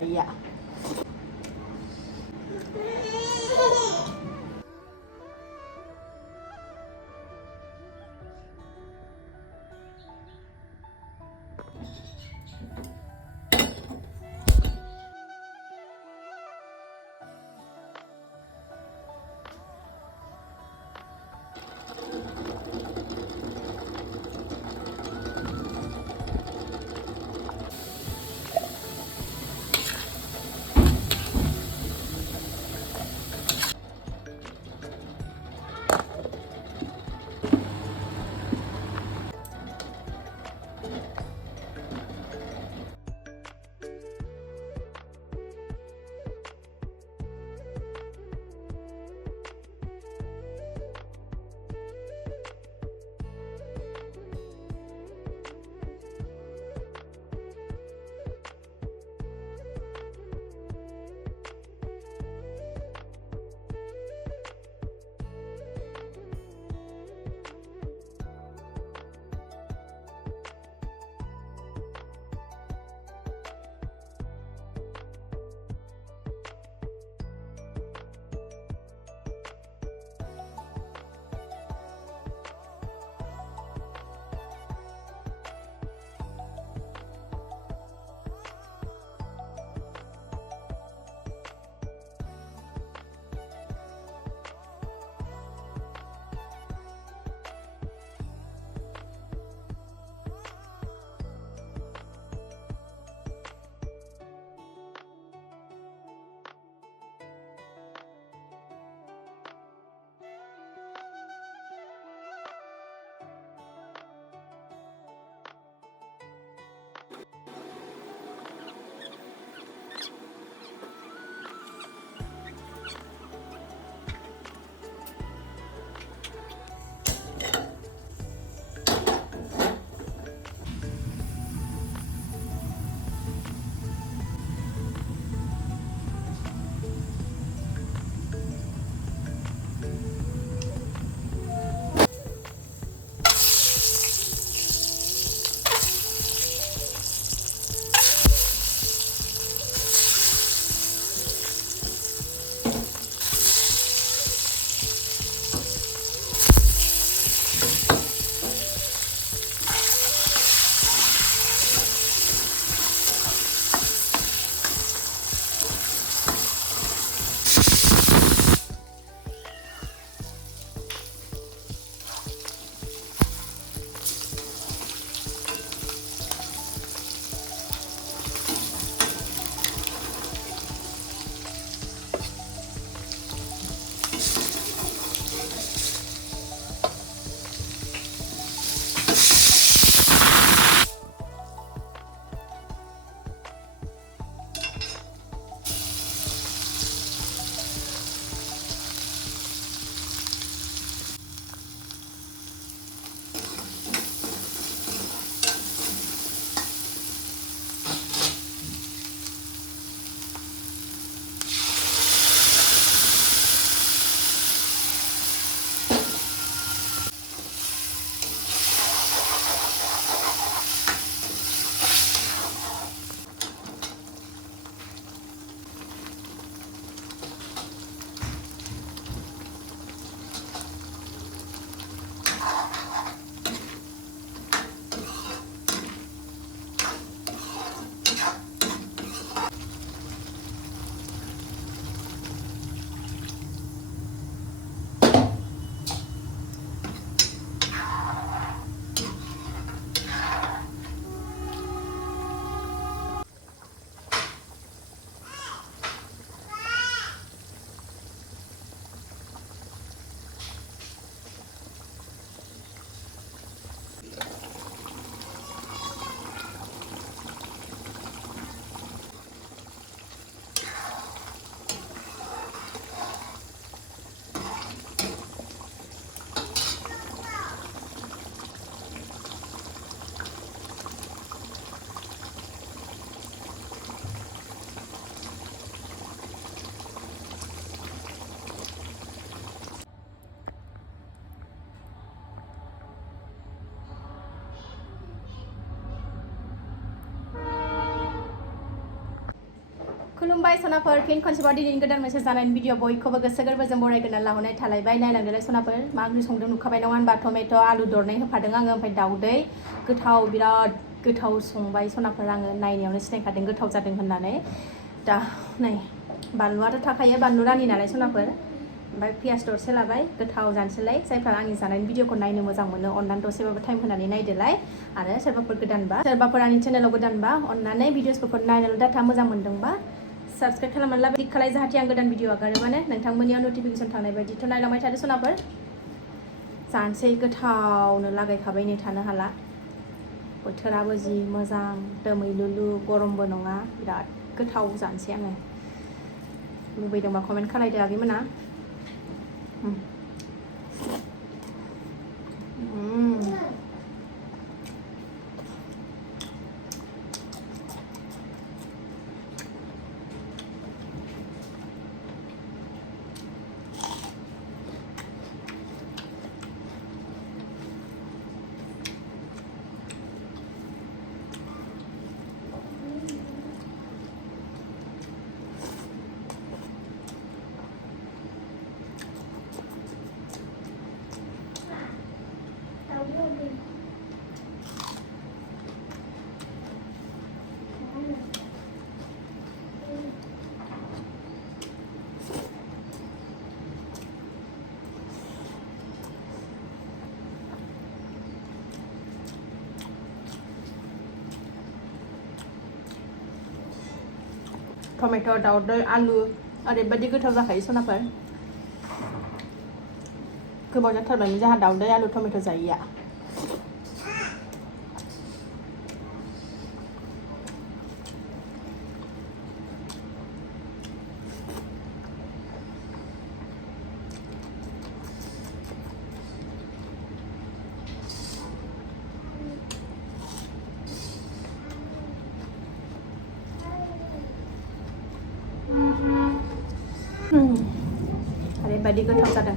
Iya. खुलुमबाय सनाफोर fin खनसेबाव दिनैनि गोदान मोनसे जानायनि भिडिअ बयखौबो गोसो गोरबोजों बरायग्रोना लाहरनाय थालायबाय नायलांदोलाय सनाफोर मा ओंख्रि संदों नुखाबाय नङा होनबा टमेट' आलु दरनै होफादों आङो ओमफ्राय दाउदै गोथाव बिराद गोथाव संबाय सनाफोर आङो नायनायावनो सिनायखादों गोथाव जादों होननानै दा नै बानलुआथ' थाखायो बानलु रानि नालाय सनाफोर ओमफ्राय पियास दरसे लाबाय गोथाव जानोसैलाय जायफ्रा आंनि जानायनि भिडिअखौ नायनो मोजां मोनो अननानै दसेबाबो टाइम होनानै नायदोलाय आरो सोरबाफोर गोदानबा सोरबाफोर आंनि चेनेलाव गोदानबा अननानै भिडिअसफोरखौ नायनानै डाटा मोजां मोनदोंबा साबसक्राइब खालामनानै ला क्लिक खालाय जाहाथे आं गोदान भिडिअ आगारोबानो नोंथांमोननियाव नटिफिकेसन थांनाय बायदिथ' नायलांबाय थादो सनाफोर जानोसै गोथावनो लागायखाबाय नै थानो हाला बोथोराबो जि मोजां दोमैलुलु गरमबो नङा बिराद गोथाव जानोसै आङो लुबैदोंबा कमेन्ट खालायदो आगैमोना टमेट' दाउदै आलु ओरैबायदि गोथाव जाखायो सनाफोर गोबाव जाथारबायमोन जोंहा दाउदै आलु टमेट' जायैया ओरैबायदि गोथाव जादों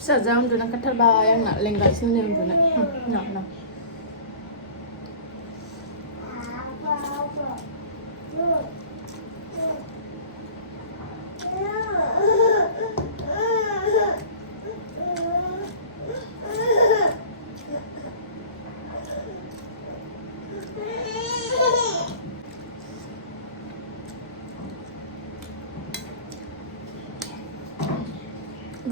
फिसाजोआ उन्दुनो ओंखारथारबाय आंना लेंगासिनो नै उन्दुनो न'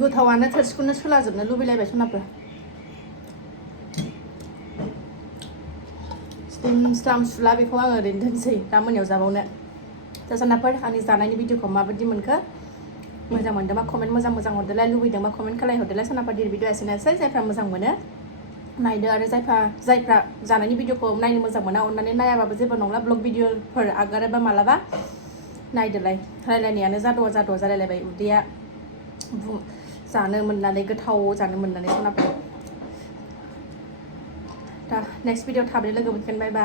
गोथावानो थोरसिखौनो सोलाजोबनो लुबैलायबाय सनाफोर स्लाम सुला बेखौ आङो ओरैनो दोनसै दा मोनायाव जाबावनो दा सनाफोर आंनि जानायनि भिडिअखौ माबायदि मोनखो मोजां मोनदोंबा कमेन्ट मोजां हरदोलाय लुबैदोंबा कमेन्ट खालायहरदोलाय सनाफोर दिनै भिडिअ एसेनोसै जायफ्रा मोजां मोनो नायदो आरो जायफ्रा जानायनि भिडिअखौ नायनो मोजां मोना अननानै नायाबाबो जेबो नंला ब्लग भिडिअफोर आगारोबा मालाबा नायदोलाय रायलायनायानो जाद'आ जालायलायबाय उदैया जानो मोननानै गोथाव जानो मोननानै सनाफोर दा नेक्स्ट भिडिअ थाबैनो लोगो मोनगोन बाय बाय